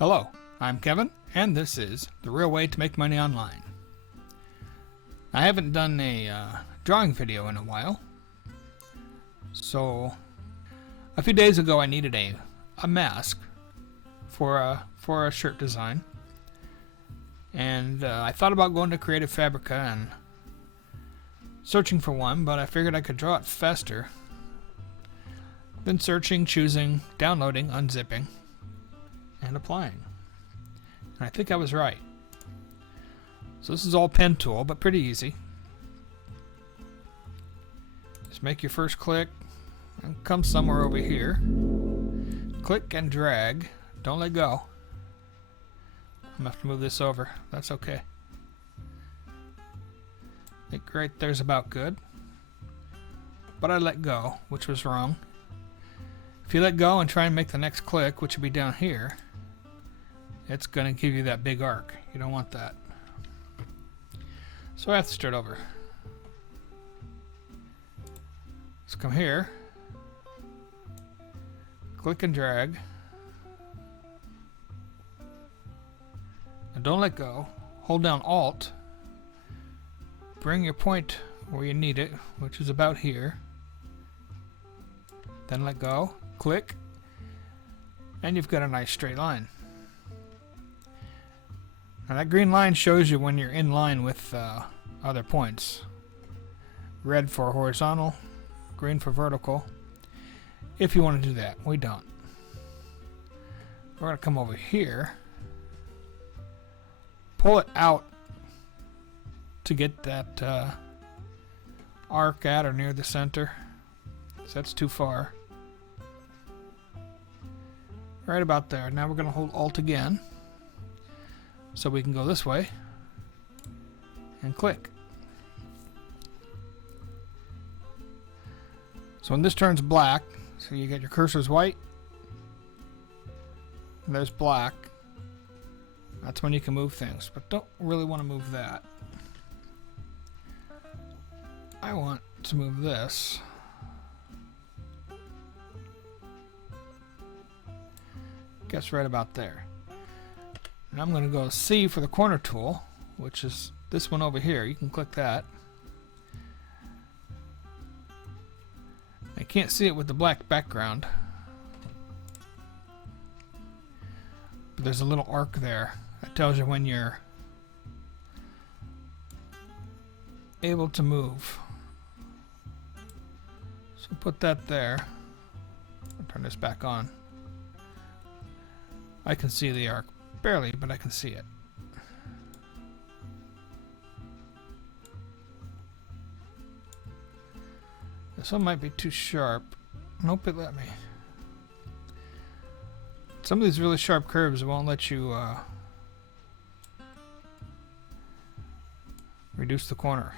Hello, I'm Kevin, and this is The Real Way to Make Money Online. I haven't done a drawing video in a while, so a few days ago I needed a mask for a shirt design, and I thought about going to Creative Fabrica and searching for one, but I figured I could draw it faster than searching, choosing, downloading, unzipping, and applying. And I think I was right. So this is all pen tool, but pretty easy. Just make your first click and come somewhere over here. Click and drag. Don't let go. I'm gonna have to move this over. That's okay. I think right there's about good. But I let go, which was wrong. If you let go and try and make the next click, which would be down here, it's going to give you that big arc. You don't want that. So I have to start over. Let's come here. Click and drag. And don't let go. Hold down Alt. Bring your point where you need it, which is about here. Then let go. Click. And you've got a nice straight line. Now that green line shows you when you're in line with other points. Red for horizontal, green for vertical. If you want to do that, we don't. We're going to come over here, pull it out to get that arc at or near the center. So that's too far. Right about there. Now we're going to hold Alt again, so we can go this way and click. So when this turns black, so you get your cursor's white, and there's black, that's when you can move things, but don't really want to move that. I want to move this. Guess right about there. And I'm going to go C for the corner tool, which is this one over here. You can click that. I can't see it with the black background, but there's a little arc there that tells you when you're able to move. So put that there. I'll turn this back on. I can see the arc. Barely, but I can see it. This one might be too sharp. Nope, it let me. Some of these really sharp curves won't let you reduce the corner,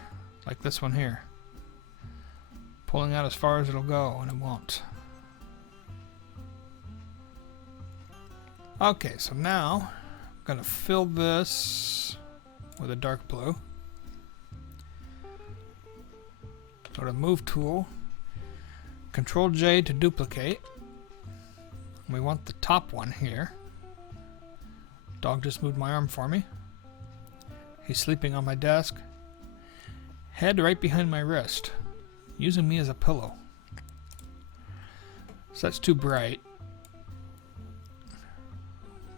like this one here. Pulling out as far as it'll go, and it won't. Okay, so now I'm going to fill this with a dark blue. Go to Move tool, Control J to duplicate. We want the top one here. Dog just moved my arm for me. He's sleeping on my desk. Head right behind my wrist, using me as a pillow. So that's too bright.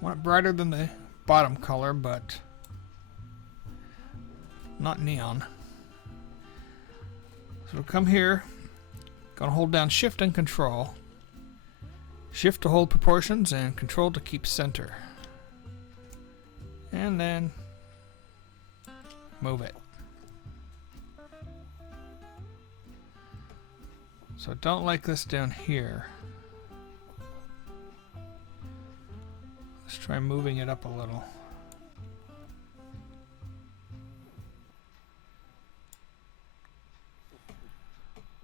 Want it brighter than the bottom color, but not neon. So we'll come here, gonna hold down Shift and Control. Shift to hold proportions and Control to keep center. And then move it. So don't like this down here. Let's try moving it up a little.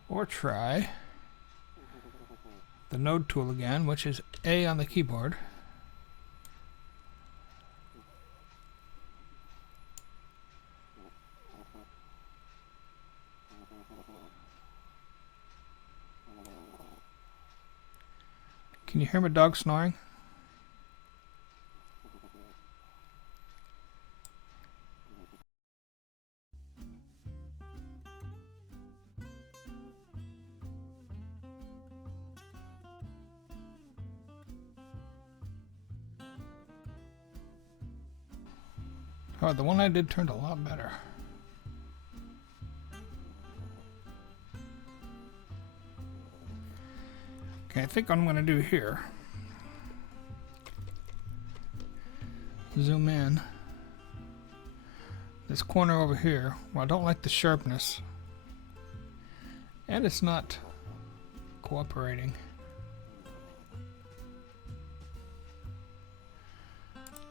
Or try the node tool again, which is A on the keyboard. Can you hear my dog snoring? Oh, the one I did turned a lot better. Okay, I think what I'm going to do here, zoom in. This corner over here, well, I don't like the sharpness. And it's not cooperating.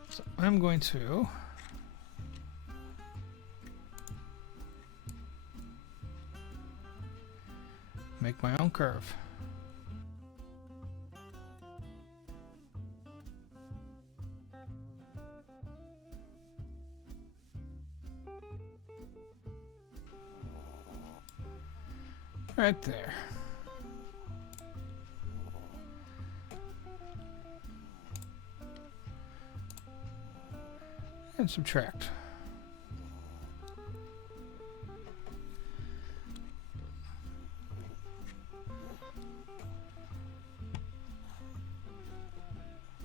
So I'm going to make my own curve. Right there. And subtract.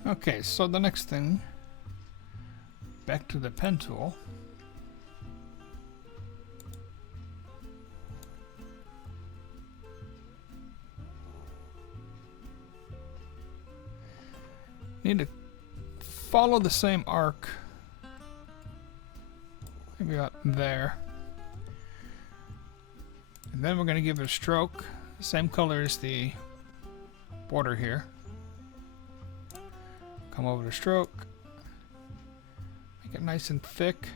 Okay, so the next thing, back to the pen tool. Need to follow the same arc, maybe about there. And then we're going to give it a stroke, same color as the border here. Come over to stroke, make it nice and thick.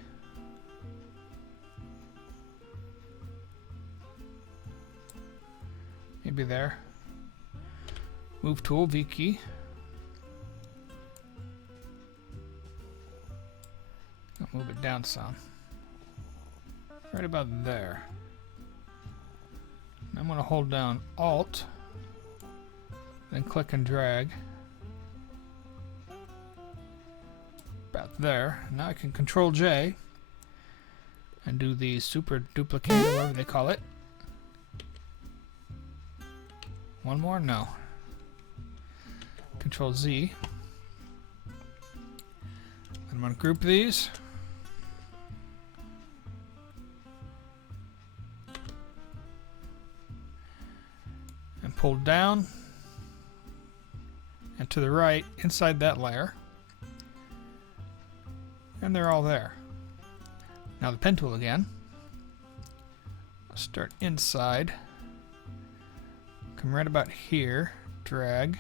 Maybe there. Move tool, V key. I'll move it down some. Right about there. I'm going to hold down Alt, then click and drag. About there. Now I can Control J and do the super duplicate, or whatever they call it. One more? No. Control Z. I'm going to group these. And pull down and to the right inside that layer. And they're all there. Now the pen tool again. I'll start inside. Come right about here. Drag.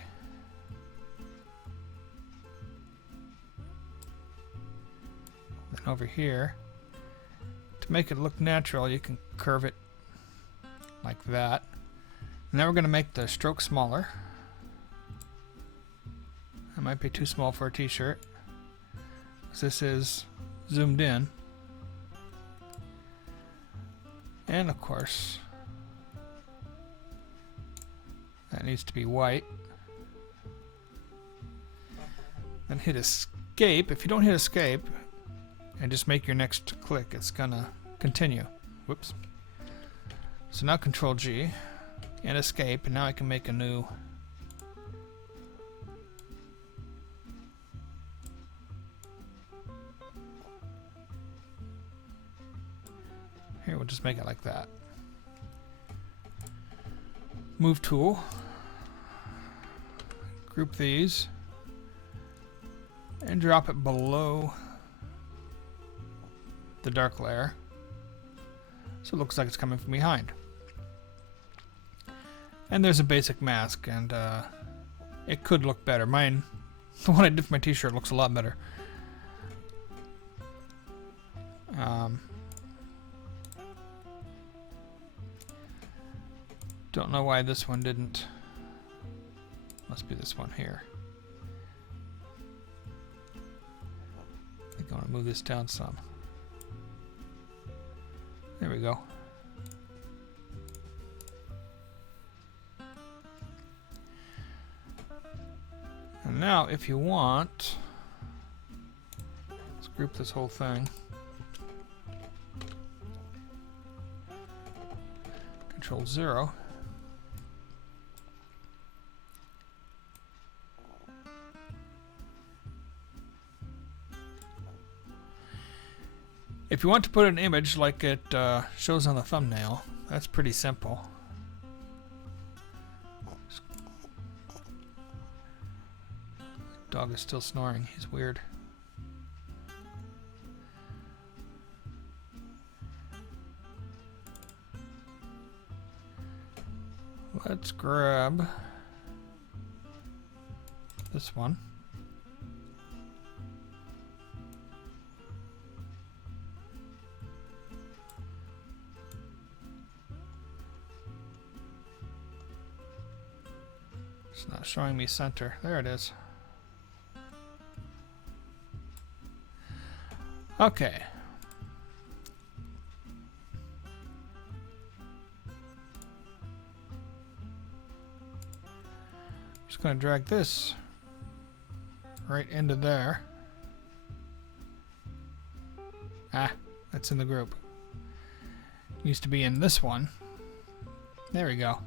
Then over here. To make it look natural, you can curve it like that. Now we're going to make the stroke smaller. That might be too small for a t-shirt. This is zoomed in. And of course, that needs to be white. Then hit escape. If you don't hit escape and just make your next click, it's gonna continue. Whoops. So now Control G and escape, and now I can make a new here. We'll just make it like that. Move tool, group these and drop it below the dark layer so it looks like it's coming from behind. And there's a basic mask, and it could look better. Mine, the one I did for my t-shirt, looks a lot better. Don't know why this one didn't. Must be this one here. I think I want to move this down some. There we go. And now, if you want, let's group this whole thing. Control 0. If you want to put an image like it shows on the thumbnail, that's pretty simple. Dog is still snoring. He's weird. Let's grab this one. It's not showing me center. There it is. Okay. Just going to drag this right into there. Ah, that's in the group. Used to be in this one. There we go.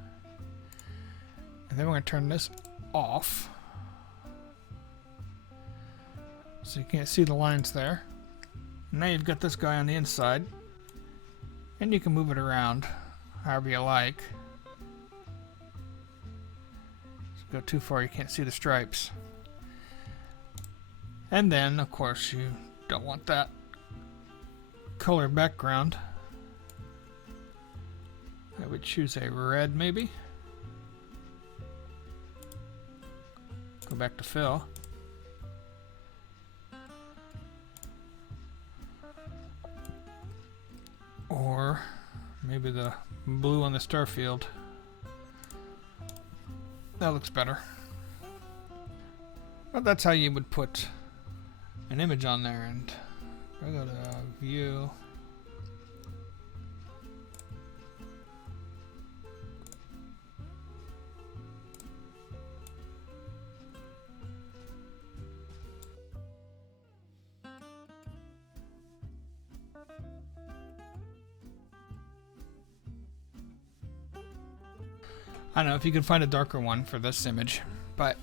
And then we're going to turn this off. So you can't see the lines there. Now you've got this guy on the inside. And you can move it around however you like. Go too far, you can't see the stripes. And then, of course, you don't want that color background. I would choose a red, maybe. Go back to fill. Or maybe the blue on the star field. That looks better. But that's how you would put an image on there. And I go to view. I don't know if you can find a darker one for this image, but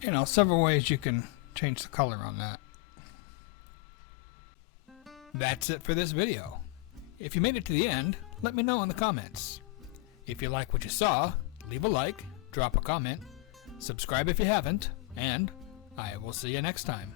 you know, several ways you can change the color on that. That's it for this video. If you made it to the end, let me know in the comments. If you like what you saw, leave a like, drop a comment, subscribe if you haven't, and I will see you next time.